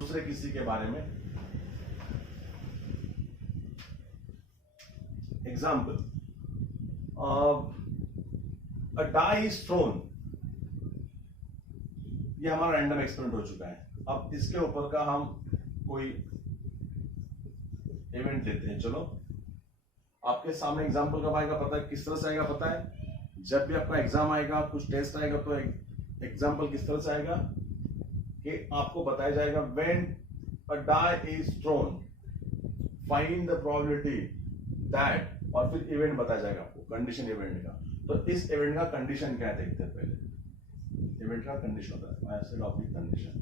दूसरे किसी के बारे में। Example, a die is thrown. ये हमारा रैंडम एक्सपेरिमेंट हो चुका है। अब इसके ऊपर का हम कोई इवेंट लेते हैं। चलो, आपके सामने एग्जाम्पल कब आएगा पता है, किस तरह से आएगा पता है? जब भी आपका एग्जाम आएगा, कुछ टेस्ट आएगा, तो एग्जाम्पल किस तरह से आएगा कि आपको बताया जाएगा when a die is thrown find the probability that, और फिर इवेंट बताया जाएगा आपको, कंडीशन इवेंट का। तो इस इवेंट का कंडीशन क्या है देखते हैं पहले। इवेंट का कंडीशन होता है ऐसे टॉपिक कंडीशन।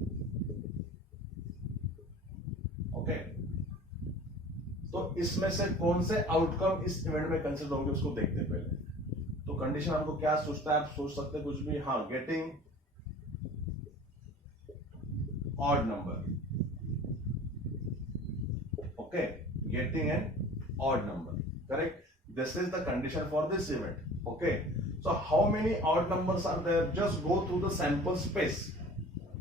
ओके, तो इसमें से कौन से आउटकम इस इवेंट में कंसिडर होंगे उसको देखते हैं पहले। तो कंडीशन आपको क्या सोचता है, आप सोच सकते हैं कुछ भी। हाँ, getting odd number. Okay, getting an odd number, correct. This is the condition for this event. Okay, so how many odd numbers are there? Just go through the sample space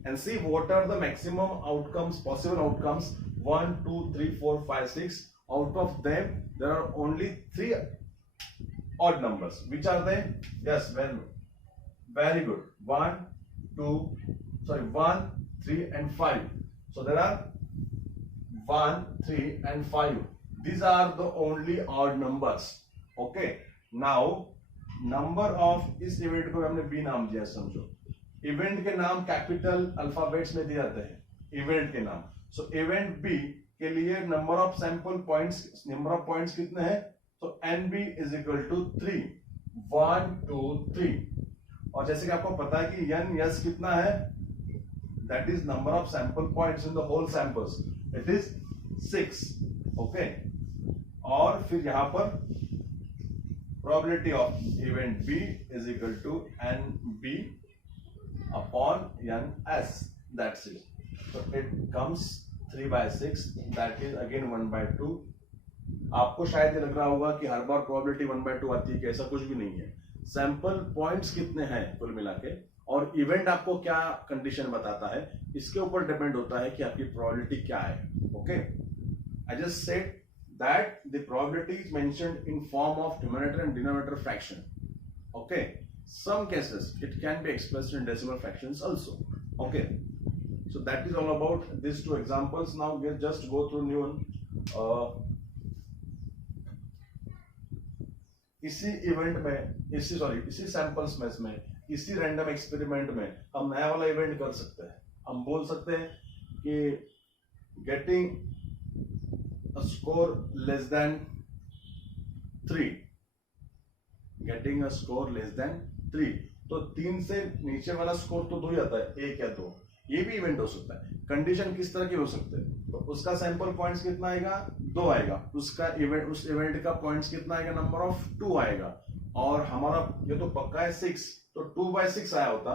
and see what are the maximum outcomes, possible outcomes. 1, 2, 3, 4, 5, 6. Out of them, there are only 3 odd numbers. Which are they? Yes, very good. 1, 3, and 5. So there are 1, 3, and 5. These are the only odd numbers. Okay, now number of इस event को हमने B नाम दिया, समझो। Event के नाम capital alphabets में दिए जाते हैं, इवेंट के नाम। सो इवेंट बी के लिए number of sample points, number of points कितने हैं? तो N B is equal to 3, 1, 2, 3। और जैसे कि आपको पता है कि एन यस कितना है, that is number of sample points in the whole samples, it is 6। Okay, और फिर यहां पर probability of event B is equal to NB upon NS. That's it. So it comes 3/6. That is again 1/2. आपको शायद ये लग रहा होगा कि हर बार probability 1/2 आती है, कि ऐसा कुछ भी नहीं है। सैंपल पॉइंट्स कितने हैं कुल मिला के, और इवेंट आपको क्या कंडीशन बताता है, इसके ऊपर डिपेंड होता है कि आपकी probability क्या है। Okay, I just said that the probability is mentioned in form of numerator and denominator fraction. Okay, some cases it can be expressed in decimal fractions also. Okay, so that is all about these two examples. Now we'll just go through new one. इसी event में, इसी samples में, इसी random experiment में हम नया वाला event कर सकते हैं। हम बोल सकते हैं कि getting a score less than 3, getting a score less than 3। तो 3 से नीचे वाला स्कोर तो 2 ही आता है, 1 या 2। ये भी इवेंट हो सकता है। कंडीशन किस तरह की हो सकते हैं? तो उसका सैंपल पॉइंट्स कितना आएगा? 2 आएगा। उसका इवेंट, उस इवेंट का पॉइंट्स कितना आएगा? नंबर ऑफ 2 आएगा। और हमारा ये तो पक्का है 6, तो 2/6 आया होता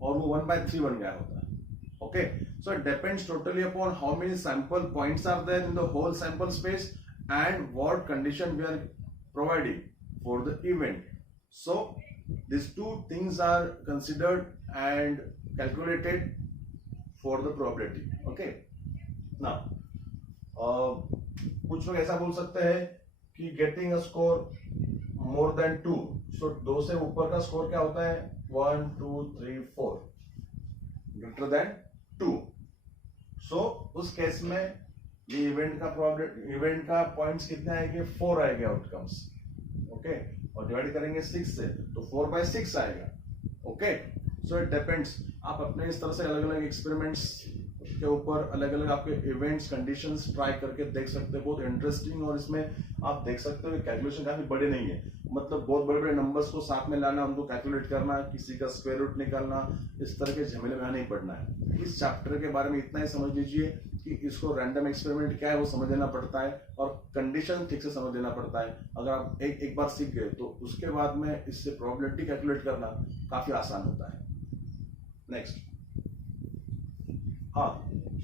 और वो 1/3 बन गया होता। Okay, so it depends totally upon how many sample points are there in the whole sample space and what condition we are providing for the event. So these two things are considered and calculated for the probability. Okay, now कुछ लोग ऐसा बोल सकते हैं कि getting a score more than 2, so 2 से ऊपर का स्कोर क्या होता है? 1, 2, 3, 4, greater than 2। सो उस केस में ये इवेंट का पॉइंट्स कितने आएंगे? 4 आएंगे आउटकम्स। ओके, और डिवाइड करेंगे 6 से तो 4/6 आएगा। Okay, so it depends. आप अपने इस तरह से अलग अलग एक्सपेरिमेंट्स के ऊपर अलग अलग आपके इवेंट्स, कंडीशंस ट्राई करके देख सकते हैं। बहुत इंटरेस्टिंग, और इसमें आप देख सकते हो कैलकुलेशन काफी बड़े नहीं है। मतलब बहुत बड़े बड़े नंबर्स को साथ में लाना, उनको कैलकुलेट करना, किसी का स्क्वायर रूट निकालना, इस तरह के झमेले में नहीं पड़ना है। इस चैप्टर के बारे में इतना ही समझ लीजिए कि इसको रैंडम एक्सपेरिमेंट क्या है वो समझ लेना पड़ता है, और कंडीशन ठीक से समझ लेना पड़ता है। अगर आप एक बार सीख गए तो उसके बाद में इससे प्रोबेबिलिटी कैलकुलेट करना काफी आसान होता है। नेक्स्ट, हाँ,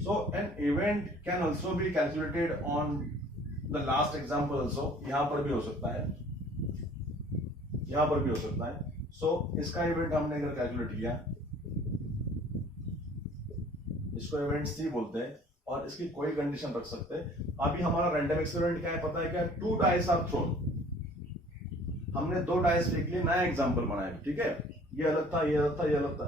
so an event can also be calculated on the last example also। यहां पर भी हो सकता है, यहां पर भी हो सकता है। so इसका इवेंट हमने अगर कैलकुलेट किया, इसको इवेंट सी बोलते हैं, और इसकी कोई कंडीशन रख सकते हैं। अभी हमारा रैंडम एक्सपेरिमेंट क्या है पता है क्या? 2 डाइस आर थ्रोन। हमने 2 डाइस फेंक लिए, नया एग्जांपल बनाया, ठीक है? ये अलग था, ये अलग था, ये अलग था,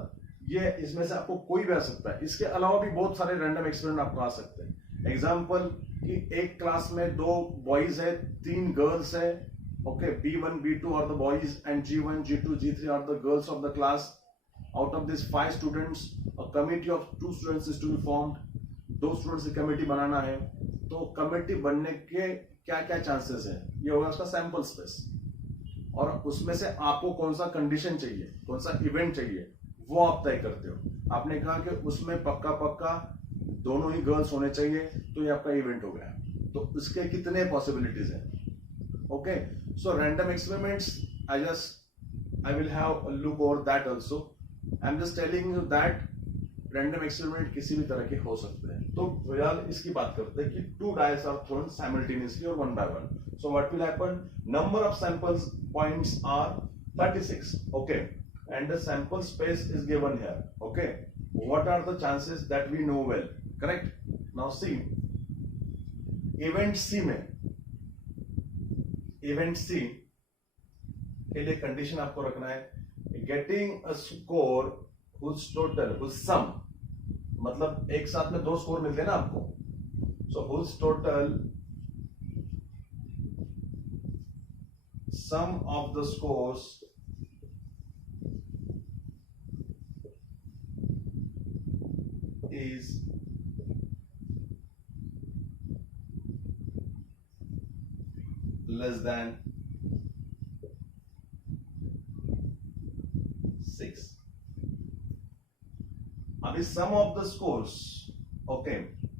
ये इसमें से आपको कोई भी आ सकता है। इसके अलावा भी बहुत सारे रैंडम एक्सपेरिमेंट आपको आ सकते हैं। एग्जांपल कि एक क्लास में 2 बॉयज है, 3 गर्ल्स है, okay, B1 B2 are the boys and G1 G2 G3 are the girls of the class. Out of this 5 students a committee of 2 students is to be formed. 2 students की committee बनाना है, तो committee बनने के क्या क्या chances है, ये होगा उसका सैंपल स्पेस। और उसमें से आपको कौन सा कंडीशन चाहिए, कौन सा इवेंट चाहिए, वो आप तय करते हो। आपने कहा कि उसमें पक्का पक्का दोनों ही गर्ल्स होने चाहिए, तो ये आपका इवेंट हो गया। तो इसके कितने पॉसिबिलिटीज हैं? Okay, so random experiments I will have a look over that also. I am just telling you that random experiment किसी भी तरह के हो सकते हैं। तो फिलहाल इसकी बात करते हैं कि 2 डाइस आर थ्रोन साइमल्टेनियसली और 1 by 1. So what will happen? Number of samples points are 36. Okay, and the sample space is given here. Okay, what are the chances that we know well? Correct. Now see, event C में, event C के लिए condition आपको रखना है getting a score whose total, whose sum, मतलब एक साथ में 2 स्कोर मिलते हैं ना आपको, so whose total sum of the scores is less than 6. अभी सम ऑफ द स्कोर्स, ओके,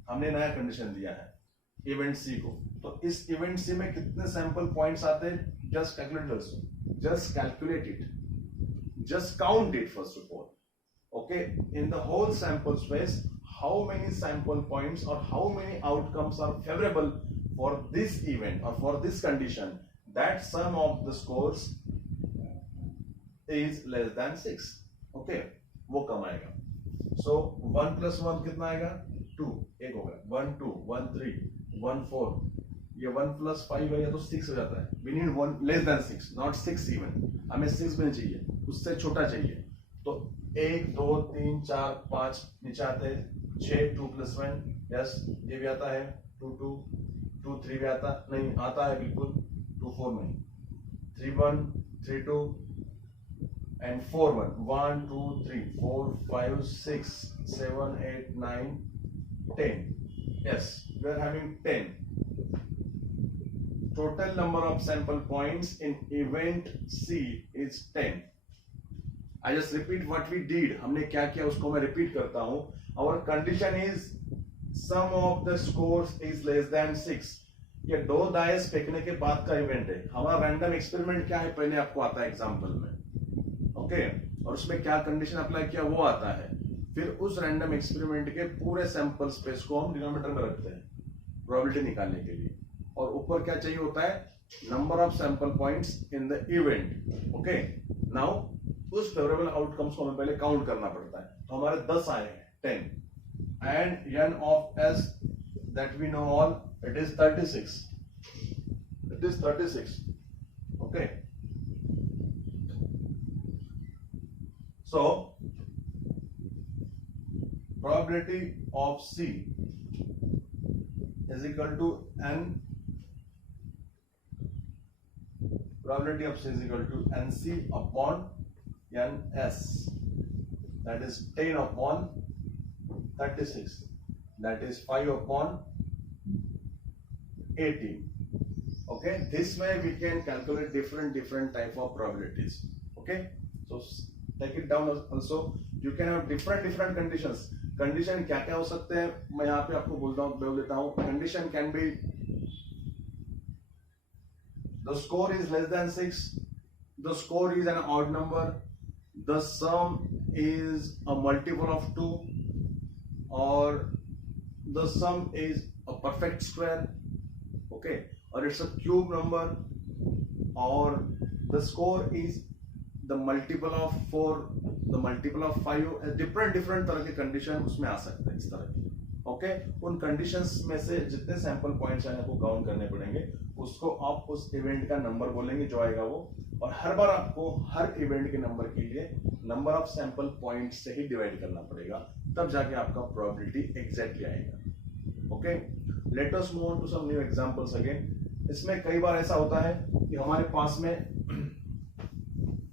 हमने नया कंडीशन दिया है इवेंट सी को। तो इस इवेंट सी में कितने सैंपल पॉइंट्स आते हैं? Just calculate, just calculate it, just count it first of all. Okay, in the whole sample space how many sample points और how many outcomes are favourable for this event और for this condition, that sum of the scores is less than 6। Okay, वो कम आएगा। सो 1 + 1 कितना आएगा? 2, एक हो गया, 1 2 1 3 1 4, ये 1 + 5 है, तो 6 हो जाता है। We need 1 less than 6, not 6 even, हमें 6 भी नहीं चाहिए, उससे छोटा चाहिए। तो 1 2 3 4 5 नीचे आते हैं, 6 2 + 1, यस, ये भी आता है, 2 2 2 3 भी आता नहीं, आता है बिल्कुल, 2 4 नहीं, 3 1 3 2 and 4 1 1 2 3 4 5 6 7 8 9 10. Yes, we are having 10. Total number of sample points in event C is 10. I just repeat what we did. हमने क्या किया उसको मैं repeat करता हूं. Our condition is sum of the scores is less than 6. ये 2 dice फेंकने के बाद का इवेंट है। हमारा रैंडम एक्सपेरिमेंट क्या है पहले आपको आता है एग्जाम्पल में, ओके, और उसमें क्या कंडीशन अप्लाई किया वो आता है। फिर उस रैंडम एक्सपेरिमेंट के पूरे सैंपल स्पेस को हम डिनोमिनेटर में रखते हैं प्रोबेबिलिटी निकालने के लिए, और ऊपर क्या चाहिए होता है? Number of sample points in the event. Okay, now उस फेवरेबल आउटकम्स को हमें पहले काउंट करना पड़ता है। तो हमारे 10 आए हैं, 10, and n of s that we know all, it is 36. It is 36. Okay. So probability of C is equal to n. Probability of C is equal to nc upon ns. That is 10 upon 36. That is 5 upon 18. Okay, this way we can calculate different type of probabilities. Okay, so take it down also. You can have different conditions. Condition क्या क्या हो सकते हैं मैं यहाँ पे आपको बोल देता हूँ। Condition can be the score is less than 6, the score is an odd number, the sum is a multiple of 2, or the sum is a perfect square, okay, or it's a cube number, or the score is the multiple of 4, the multiple of 5, different तरह के condition उसमें आ सकते हैं इस तरह के। Okay उन conditions में से जितने सैंपल पॉइंट्स हैं आपको काउंट करने पड़ेंगे, उसको आप उस इवेंट का नंबर बोलेंगे जो आएगा वो, और हर बार आपको हर इवेंट के नंबर के लिए नंबर ऑफ सैंपल पॉइंट से ही डिवाइड करना पड़ेगा, तब जाके आपका प्रोबेबिलिटी एग्जैक्टली आएगा। Okay, let us move on to some new examples again. इसमें कई बार ऐसा होता है कि हमारे पास में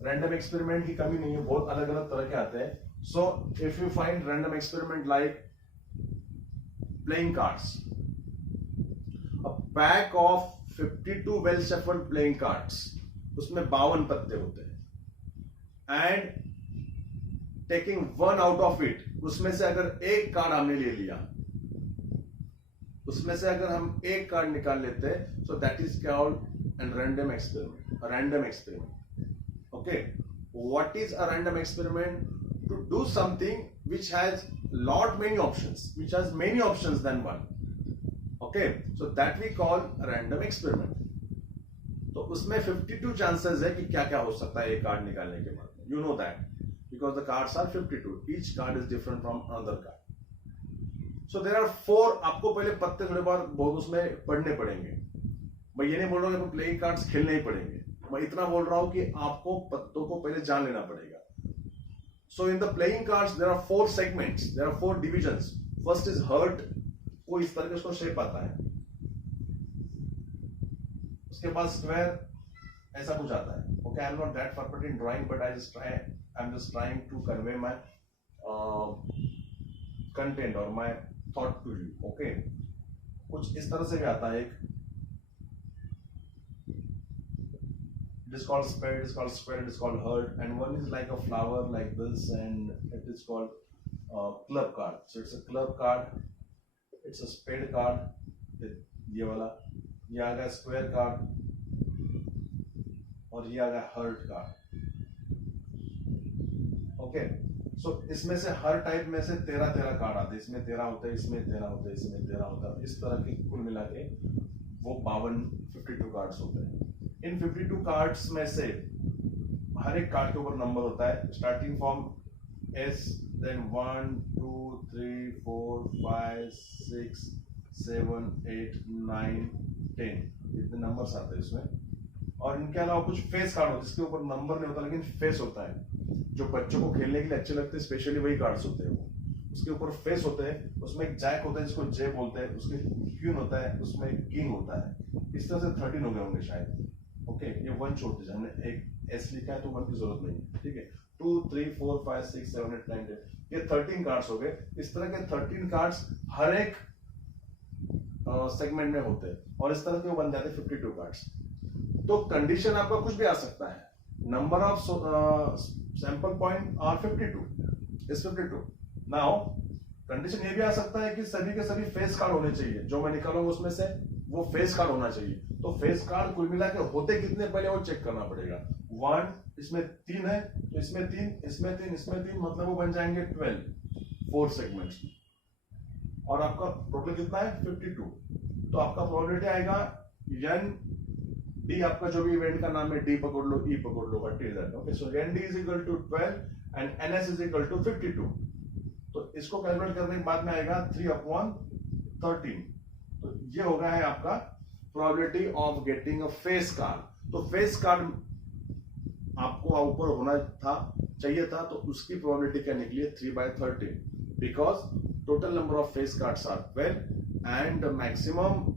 रैंडम एक्सपेरिमेंट की कमी नहीं है, बहुत अलग अलग तरह के आते हैं। So if you find random experiment like playing cards, a pack of 52 well shuffled playing cards, उसमें 52 पत्ते होते हैं, and taking one out of it, उसमें से अगर एक कार्ड हमने ले लिया, उसमें से अगर हम एक कार्ड निकाल लेते हैं, so that is called a random experiment, a random experiment. Okay, what is a random experiment? To do something which has lot many options, which has many options than one. Okay, so that we call a random experiment. तो उसमें 52 chances है कि क्या क्या हो सकता है एक कार्ड निकालने के बाद, you know that because the cards are 52, each card is different from another card. So there are 4, आपको पहले पत्ते थोड़े बार बहुत उसमें पढ़ने पड़ेंगे। मैं ये नहीं बोल रहा हूँ कि प्लेइंग कार्ड्स खेलने ही पड़ेंगे, मैं इतना बोल रहा हूँ कि आपको पत्तों को पहले जान लेना पड़ेगा। So in the playing cards there are 4 segments, there are 4 divisions. First is heart, वो इस तरह के उसको शेप आता है, उसके बाद स्क्वायर ऐसा कुछ आता है। Okay, I'm not that perfect in drawing, but I'm just trying to convey my content or my thought to you. Okay, कुछ इस तरह से भी आता है एक, it is called spade, it is called square, it is called heart, and one is like a flower like this, and it is called club card. So it's a club card, it's a spade card, ये वाला, ये आ गया square card, और ये आ गया heart card. Okay, so इसमें से हर type में से 13 कार्ड आते हैं, इसमें 13 होते हैं, इसमें 13 होते हैं, इसमें 13 होता है, इस तरह के कुल मिला के वो 52 कार्ड्स होते हैं। इन 52 कार्ड्स में से हर एक कार्ड के ऊपर नंबर होता है, स्टार्टिंग फ्रॉम S, देन 1 2 3 4 5 6 7 8 9 10, इतने नंबर्स आते हैं इसमें। और इनके अलावा कुछ फेस कार्ड होते हैं, इसके ऊपर नंबर नहीं होता लेकिन फेस होता है, जो बच्चों को खेलने के लिए अच्छे लगते हैं, स्पेशली वही कार्ड्स होते हैं वो, उसके ऊपर फेस होते हैं, उसमें एक जैक होता है जिसको जे बोलते हैं, उसके क्वीन होता है, उसमें किंग होता है। इस तरह से 13 हो गए होंगे शायद। ओके, ये 1 छोड़ते हैं, हमने एक एस लिखा है तो 1 की जरूरत नहीं है, ठीक है। 2 3 4 5 6 7 8 9 10, ये 13 कार्ड्स हो गए। इस तरह के 13 कार्ड्स हर एक सेगमेंट में होते हैं, और इस तरह के वो बन जाते हैं 52 कार्ड्स। तो कंडीशन आपका कुछ भी आ सकता है, number of sample point are 52 is 52। Now condition ये भी आ सकता है कि सभी के सभी फेस कार्ड होने चाहिए, जो मैं निकालूंगा उसमें से वो फेस कार्ड होना चाहिए। तो फेस कार्ड कुल मिला के होते कितने पहले वो चेक करना पड़ेगा। 1, इसमें 3 है तो इसमें 3, इसमें 3, इसमें 3, मतलब वो बन जाएंगे 12 4 सेगमेंट्स में, और आपका टोटल कितना है 52। तो आपका प्रोबेबिलिटी आएगा एन डी, आपका जो भी इवेंट का नाम है, डी पकड़ लो, ई पकड़ लो, what is that. Okay, so n D is equal to 12 and n S is equal to 52। तो इसको कैलकुलेट करने के बाद में आएगा 3/13। तो ये होगा है आपका probability of getting a face card. तो फेस कार्ड आपको ऊपर होना था, चाहिए था, तो उसकी प्रोबेबिलिटी क्या निकली है 3/13, because total number of face cards are 12 and the maximum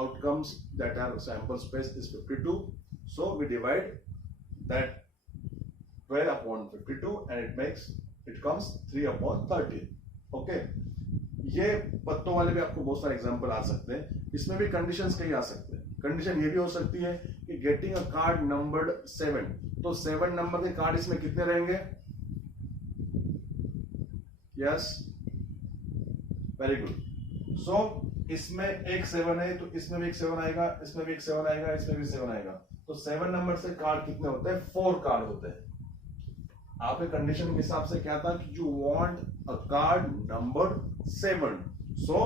outcomes that are sample space is 52. So we divide that 12/52 and it comes 3/13. Okay, ये पत्तों वाले भी आपको बहुत सारे एग्जांपल आ सकते हैं, इसमें भी कंडीशंस कई आ सकते हैं। कंडीशन ये भी हो सकती है कि गेटिंग अ कार्ड नंबर्ड 7, तो 7 नंबर के कार्ड इसमें कितने रहेंगे? Yes, very good. सो इसमें एक 7 है तो इसमें भी एक 7 आएगा, इसमें भी एक 7 आएगा, इसमें भी 7 आएगा। तो 7 नंबर से कार्ड कितने होते हैं? 4 कार्ड होते हैं। आपके कंडीशन के हिसाब से क्या था कि you want a card number 7, so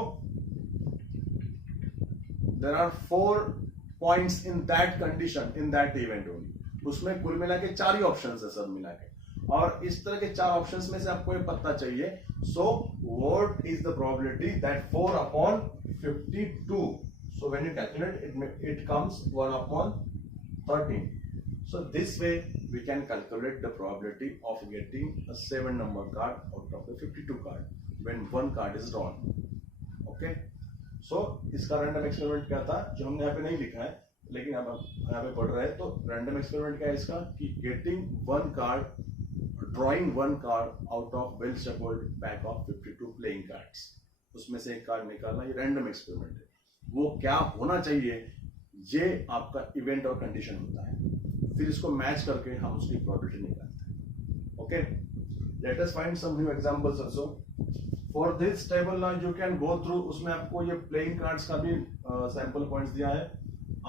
there are 4 points in that condition, in that event only. उसमें कुल मिला के 4 ही ऑप्शन है सब मिला के, और इस तरह के 4 ऑप्शंस में से आपको ये पता चाहिए. So what is the probability that 4/52. So when you calculate it comes 1/13. So this way we can calculate the probability of getting a 7 number card out of the 52 card when one card is drawn. Okay. So इसका random experiment क्या था जो हमने यहाँ पे नहीं लिखा है, लेकिन अब यहाँ पे पढ़ रहे हैं. तो रैंडम एक्सपेरिमेंट क्या है इसका कि getting one card, drawing one card out of well shuffled pack of 52 playing cards. उसमें से एक कार्ड निकालना, ये रैंडम एक्सपेरिमेंट है. वो क्या होना चाहिए ये आपका इवेंट और कंडीशन होता है, फिर इसको मैच करके हम उसकी प्रोबेबिलिटी निकालते हैं. Okay, let us find some new examples also for this table. Now you can go through. उसमें आपको ये प्लेइंग कार्ड्स का भी सैंपल पॉइंट्स दिया है.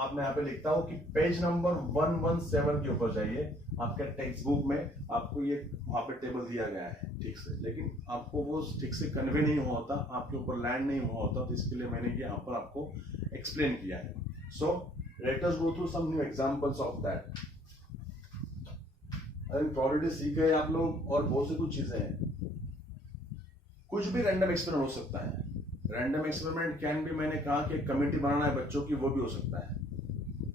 आप मैं यहाँ पे लिखता हूँ कि पेज नंबर 117 के ऊपर जाइए. आपके टेक्स्ट बुक में आपको ये वहां पे टेबल दिया गया है ठीक से, लेकिन आपको वो ठीक से कन्वे नहीं हुआ होता, आपके ऊपर लैंड नहीं हुआ होता, तो इसके लिए मैंने यहाँ पर आपको एक्सप्लेन किया है. So let us go through some new examples of that. Probability सीख गए आप लोग, और बहुत सी कुछ चीजें हैं. कुछ भी रैंडम एक्सपेरिमेंट हो सकता है. रैंडम एक्सपेरिमेंट कैन भी, मैंने कहा कि कमेटी बनाना है बच्चों की, वो भी हो सकता है.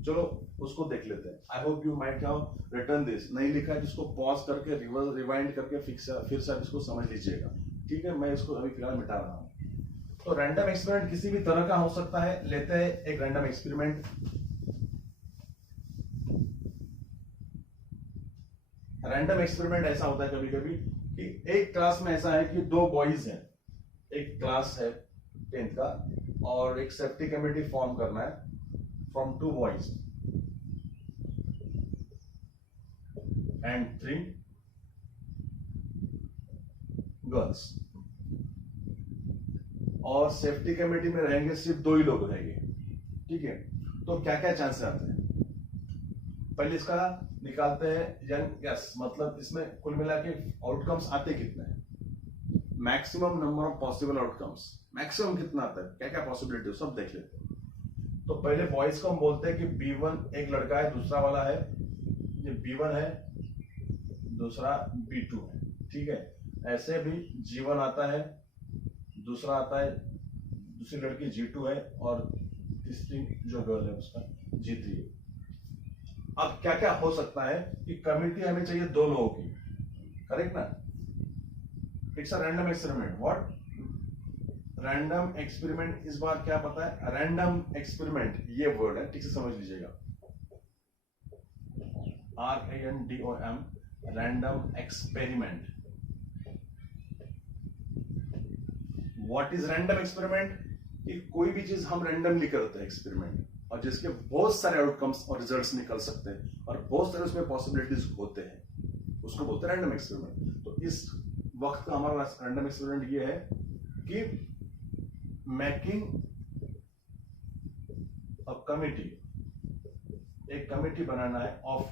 चलो उसको देख लेते हैं. I hope you might have written this. नहीं लिखा है जिसको पॉज करके रिवाइंड करके फिर से इसको समझ लीजिएगा. ठीक है, मैं इसको अभी फिलहाल मिटा रहा हूं. तो रैंडम एक्सपेरिमेंट किसी भी तरह का हो सकता है. लेते हैं एक रैंडम एक्सपेरिमेंट. रैंडम एक्सपेरिमेंट ऐसा होता है कभी कभी कि एक क्लास में ऐसा है कि 2 बॉयज हैं. एक क्लास है 10th का, और एक सेफ्टी कमेटी फॉर्म करना है from 2 boys and 3 गर्ल्स. और सेफ्टी कमेटी में रहेंगे सिर्फ 2 ही लोग रहेंगे. ठीक है, तो क्या क्या चांसेस आते हैं पहले इसका निकालते हैं. यस, मतलब इसमें कुल मिला के आउटकम्स आते कितने हैं. Maximum number of possible outcomes, maximum कितना आता है, क्या क्या पॉसिबिलिटी सब देख लेते हैं. तो पहले बॉयज को हम बोलते हैं कि B1 एक लड़का है, दूसरा वाला है, ये B1 है, दूसरा B2 है. ठीक है, ऐसे भी G1 आता है, दूसरा आता है, दूसरी लड़की G2 है, और तीसरी जो गर्ल है उसका G3 है. अब क्या क्या हो सकता है कि कमिटी हमें चाहिए 2 लोगों की. करेक्ट ना. It's a random experiment. What random experiment. इस बार क्या पता है, रैंडम एक्सपेरिमेंट ये वर्ड है, ठीक से समझ लीजिएगा. RANDOM, random experiment. What is random experiment? कि कोई भी चीज हम रैंडमली करते हैं एक्सपेरिमेंट, और जिसके बहुत सारे आउटकम्स और रिजल्ट्स निकल सकते हैं, और बहुत सारे उसमें पॉसिबिलिटीज होते हैं, उसको बोलते हैं रैंडम एक्सपेरिमेंट. तो इस वक्त का हमारा रैंडम एक्सपेरिमेंट ये है कि मेकिंग अ कमिटी, एक कमिटी बनाना है ऑफ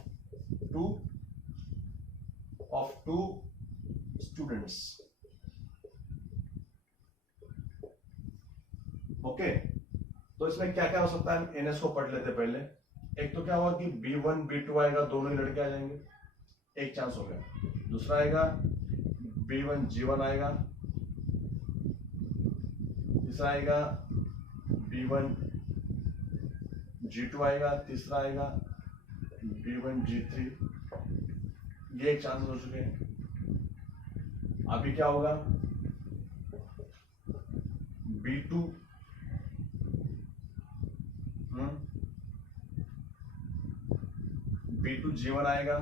टू स्टूडेंट्स. ओके, तो इसमें क्या क्या हो सकता है, हम NS को पढ़ लेते पहले. एक तो क्या होगा कि B1 B2 आएगा, दोनों ही लड़के आ जाएंगे, एक चांस हो गया. दूसरा आएगा B1 G1 आएगा, तीसरा आएगा B1 G2 आएगा, तीसरा आएगा B1 G3. ये एक चांस हो चुके हैं. अभी क्या होगा, B2 B2 G1 आएगा,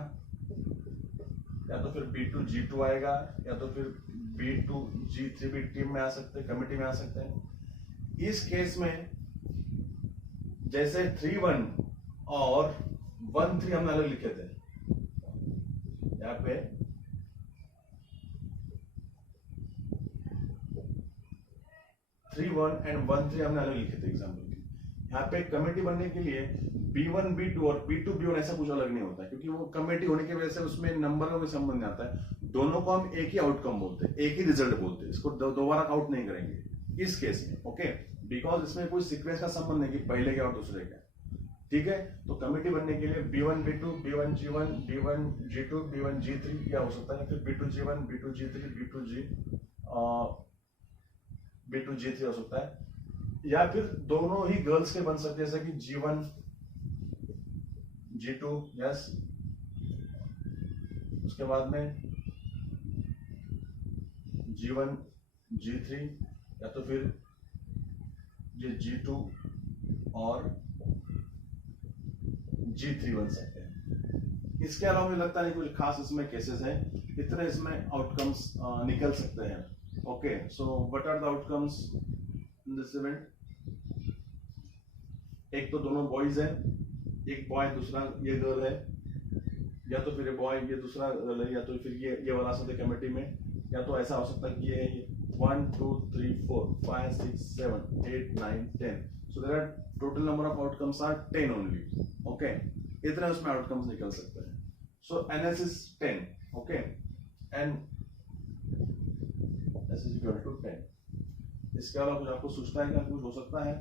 या तो फिर B2 G2 आएगा, या तो फिर B2 G3 भी टीम में आ सकते हैं, कमिटी में आ सकते हैं. इस केस में जैसे 3-1 और 1-3 हमने अलग लिखे थे, यहाँ पे 3-1 एंड 1-3 हमने अलग लिखे थे एग्जाम्पल के. यहाँ पे कमेटी बनने के लिए B1 B2 और B2 B1 ऐसा कुछ अलग नहीं होता, क्योंकि वो कमेटी होने की वजह से उसमें नंबर का कोई संबंध नहीं आता है. दोनों को हम एक ही आउटकम बोलते हैं, एक ही रिजल्ट बोलते हैं, इसको दोबारा काउंट नहीं करेंगे इस केस में. ओके, बिकॉज इसमें कोई सीक्वेंस का संबंध नहीं कि पहले क्या और दूसरे क्या. ठीक है। तो कमिटी बनने के लिए B1 B2 B1 G1 B1 G2 B1 G3 क्या हो सकता है, फिर B2 G1 B2 G3 B2 G3 हो सकता है, या फिर दोनों ही गर्ल्स के बन सकते हैं, जैसे कि G1 G2, यस, उसके बाद में G1 G3, या तो फिर ये G2 और G3 बन सकते हैं। इसके अलावा मुझे लगता है कुछ खास इसमें केसेस हैं, इतने इसमें आउटकम्स निकल सकते हैं। Okay, so what are the outcomes in this event? एक तो दोनों बॉयज हैं, एक बॉय दूसरा ये गर्ल है, या तो फिर बॉय ये दूसरा गर्ल है, या तो फिर ये वाला सकते कमेटी में, या तो ऐसा हो सकता है कि ये 1 2 3 4 5 6 7 8 9 10, so there are total number of outcomes are 10 only. Okay, इतने उसमें आउटकम्स निकल सकते हैं। So NS is 10, okay, and S is equal to 10। इसके अलावा कुछ आपको सोचना है क्या, कुछ हो सकता है?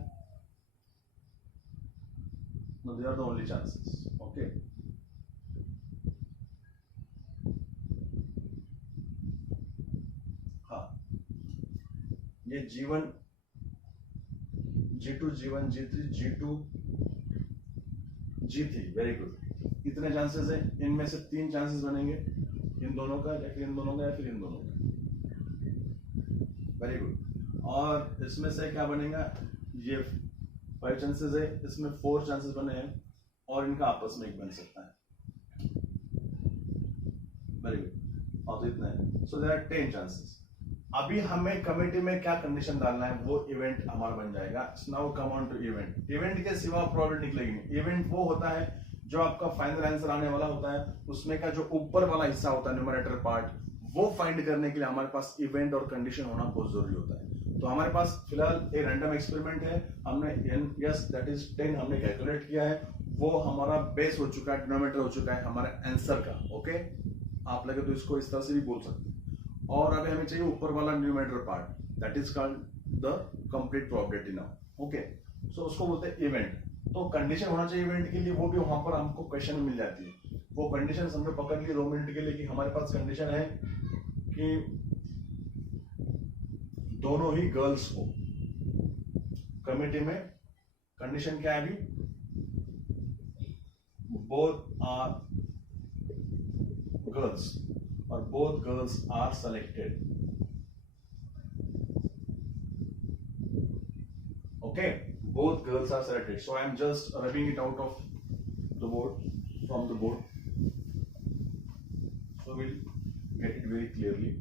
No, they are the only chances. Okay, हाँ, ये G1 G2 G1 G3 G2 G3, very good. इतने चांसेस है, इनमें से 3 चांसेस बनेंगे, इन दोनों का या फिर इन दोनों का या फिर इन दोनों का, वेरी गुड। और इसमें से क्या बनेगा, ये 5 चांसेस है, इसमें 4 चांसेस बने हैं और इनका आपस में एक बन सकता है, वेरी गुड। और तो इतना है, सो देयर आर 10 चांसेस। अभी हमें कमेटी में क्या कंडीशन डालना है, वो इवेंट हमारा बन जाएगा। Now come on to event. Event के सिवा प्रोबेबिलिटी निकलेगी। इवेंट वो होता है जो आपका फाइनल आंसर आने वाला होता है, उसमें का जो ऊपर वाला हिस्सा होता है न्यूमरेटर पार्ट, वो फाइंड करने के लिए हमारे पास इवेंट और कंडीशन होना बहुत जरूरी होता है। तो हमारे पास फिलहाल एक रैंडम एक्सपेरिमेंट है, हमने यस दैट इज 10 हमने कैलकुलेट किया है, वो हमारा बेस हो चुका है, डिनोमिनेटर हो चुका है हमारे आंसर का। ओके, आप लगे तो इसको इस तरह से भी बोल सकते हैं। और अभी हमें चाहिए ऊपर वाला numerator part, that is called the complete probability now. Okay, so उसको बोलते हैं इवेंट। तो कंडीशन होना चाहिए इवेंट के लिए, वो भी वहां पर हमको क्वेश्चन में मिल जाती है। वो कंडीशन हमने पकड़ ली 2 मिनट के लिए कि हमारे पास कंडीशन है कि दोनों ही गर्ल्स को कमिटी में, कंडीशन क्या है अभी, बोथ आर गर्ल्स और both girls are selected. Okay, both girls are selected. So I am just rubbing it out of the board, from the board. So we'll get it very clearly.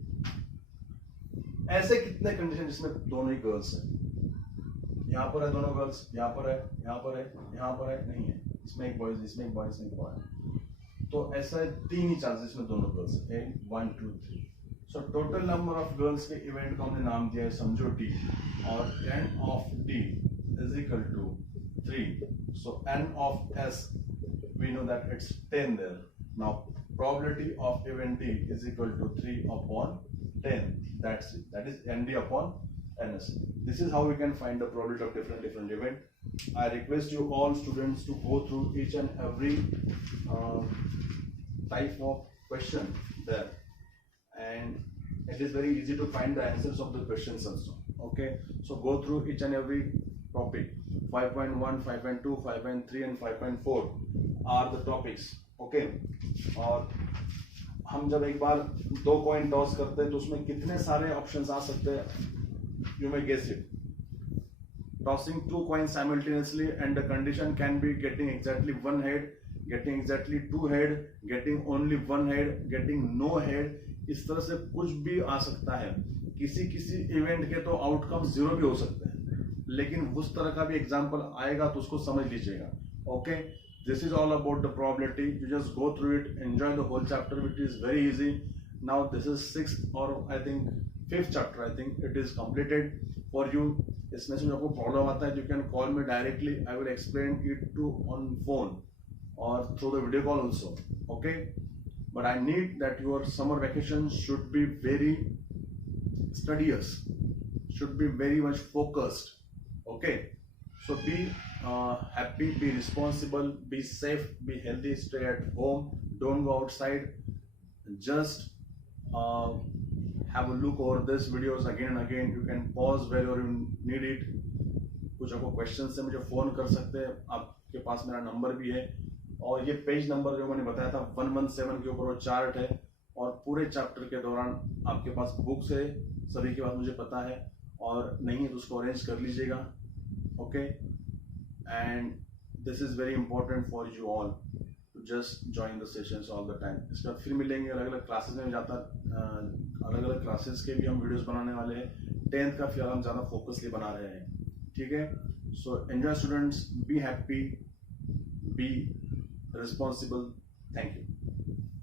ऐसे कितने condition जिसमें दोनों ही girls हैं? यहाँ पर है दोनों गर्ल्स, यहाँ पर है, यहाँ पर है, यहाँ पर है, नहीं है, इसमें एक बॉयज, इसमें एक बॉय, इसमें एक बॉय। तो ऐसा 3 ही चांसेस में दोनों गर्ल्स हैं, 1 2 3। So total number of girls के इवेंट को हमने नाम दिया है, समझो D, और n of D is equal to 3। So n of S we know that it's 10 there. Now probability of event D is equal to 3 upon 10, that's it, that is ND upon NS. This is how we can find the probability of different event. I request you all students to go through each and every type of question there, and it is very easy to find the answers of the questions also. Okay, so go through each and every topic. 5.1 5.2 5.3 and 5.4 are the topics. Okay, और हम जब एक बार 2 coin toss करते हैं तो उसमें कितने सारे ऑप्शंस आ सकते हैं, you may guess it. Tossing 2 coins simultaneously and the condition can be getting exactly 1 head, getting exactly 2 head, getting only 1 head, getting no head. इस तरह से कुछ भी आ सकता है। किसी इवेंट के तो आउटकम 0 भी हो सकते हैं, लेकिन उस तरह का भी एग्जांपल आएगा तो उसको समझ लीजिएगा। Okay, this is all about the probability. You just go through it, enjoy the whole chapter which is very easy. Now this is 6th और I think 5th chapter, I think it is completed for you. इसमें से आपको problem आता है, you can call me directly. I will explain it to on phone or through the video call also. Okay, but I need that your summer vacation should be very studious, should be very much focused. Okay, So be happy, be responsible, be safe, be healthy, stay at home, don't go outside. Just have a look over this videos again and again. You can pause wherever you need it. कुछ आपको question से मुझे phone कर सकते हैं, आपके पास मेरा number भी है। और ये पेज नंबर जो मैंने बताया था 117 के ऊपर वो चार्ट है, और पूरे चैप्टर के दौरान आपके पास बुक्स है, सभी की बात मुझे पता है, और नहीं है तो उसको अरेंज कर लीजिएगा। Okay, and this is very important for you all to just join the sessions all the time. इसके बाद फिर मिलेंगे अलग अलग क्लासेस में जाता, अलग अलग क्लासेस के भी हम वीडियोस बनाने वाले हैं। 10th का फिर हम ज़्यादा फोकसली बना रहे हैं, ठीक है। So enjoy students, be happy, be responsible. Thank you.